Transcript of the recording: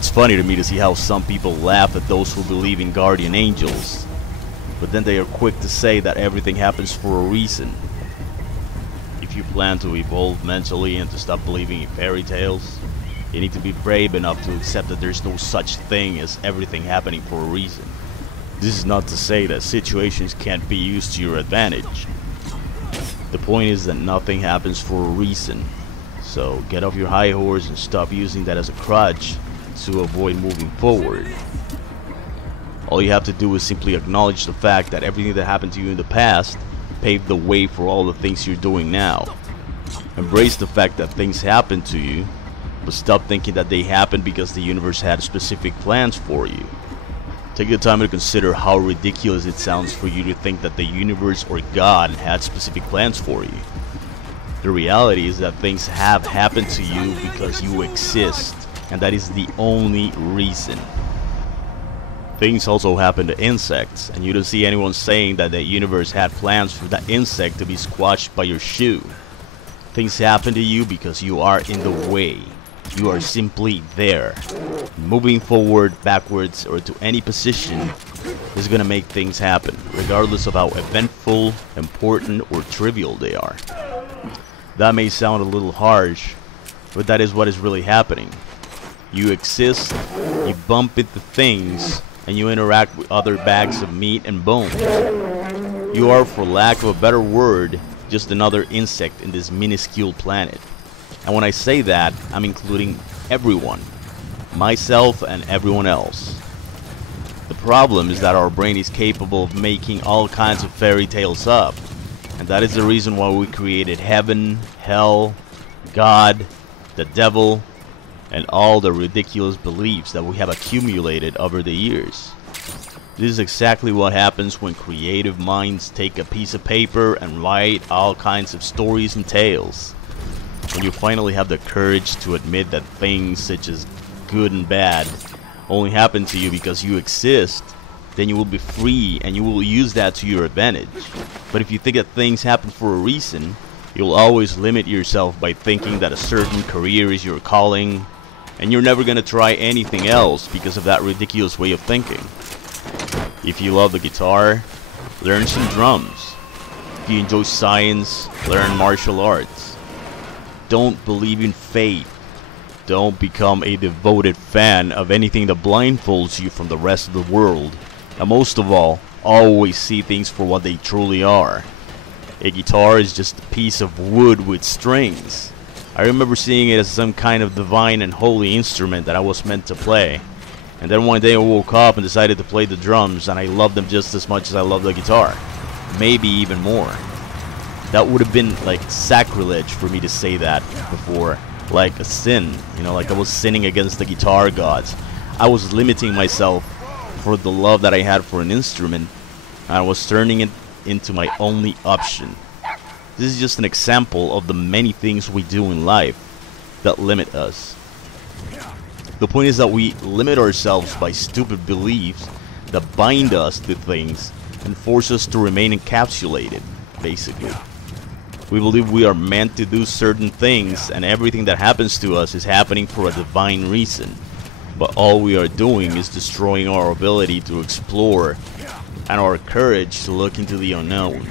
It's funny to me to see how some people laugh at those who believe in guardian angels, but then they are quick to say that everything happens for a reason. If you plan to evolve mentally and to stop believing in fairy tales, you need to be brave enough to accept that there's no such thing as everything happening for a reason. This is not to say that situations can't be used to your advantage. The point is that nothing happens for a reason. So get off your high horse and stop using that as a crutch to avoid moving forward. All you have to do is simply acknowledge the fact that everything that happened to you in the past paved the way for all the things you're doing now. Embrace the fact that things happen to you, but stop thinking that they happened because the universe had specific plans for you. Take the time to consider how ridiculous it sounds for you to think that the universe or God had specific plans for you. The reality is that things have happened to you because you exist, and that is the only reason. Things also happen to insects, and you don't see anyone saying that the universe had plans for that insect to be squashed by your shoe. Things happen to you because you are in the way. You are simply there. Moving forward, backwards, or to any position is gonna make things happen, regardless of how eventful, important, or trivial they are. That may sound a little harsh, but that is what is really happening. You exist, you bump into things, and you interact with other bags of meat and bones. You are, for lack of a better word, just another insect in this minuscule planet. And when I say that, I'm including everyone, myself and everyone else. The problem is that our brain is capable of making all kinds of fairy tales up. And that is the reason why we created heaven, hell, God, the devil, and all the ridiculous beliefs that we have accumulated over the years. This is exactly what happens when creative minds take a piece of paper and write all kinds of stories and tales. When you finally have the courage to admit that things such as good and bad only happen to you because you exist, then you will be free and you will use that to your advantage. But if you think that things happen for a reason, you'll always limit yourself by thinking that a certain career is your calling, and you're never gonna try anything else because of that ridiculous way of thinking. If you love the guitar, learn some drums. If you enjoy science, learn martial arts. Don't believe in fate. Don't become a devoted fan of anything that blindfolds you from the rest of the world. And most of all, always see things for what they truly are. A guitar is just a piece of wood with strings. I remember seeing it as some kind of divine and holy instrument that I was meant to play. And then one day I woke up and decided to play the drums, and I loved them just as much as I love the guitar. Maybe even more. That would have been like sacrilege for me to say that before. Like a sin, you know, like I was sinning against the guitar gods. I was limiting myself for the love that I had for an instrument, and I was turning it into my only option. This is just an example of the many things we do in life that limit us. The point is that we limit ourselves by stupid beliefs that bind us to things and force us to remain encapsulated, basically. We believe we are meant to do certain things, and everything that happens to us is happening for a divine reason. But all we are doing is destroying our ability to explore and our courage to look into the unknown.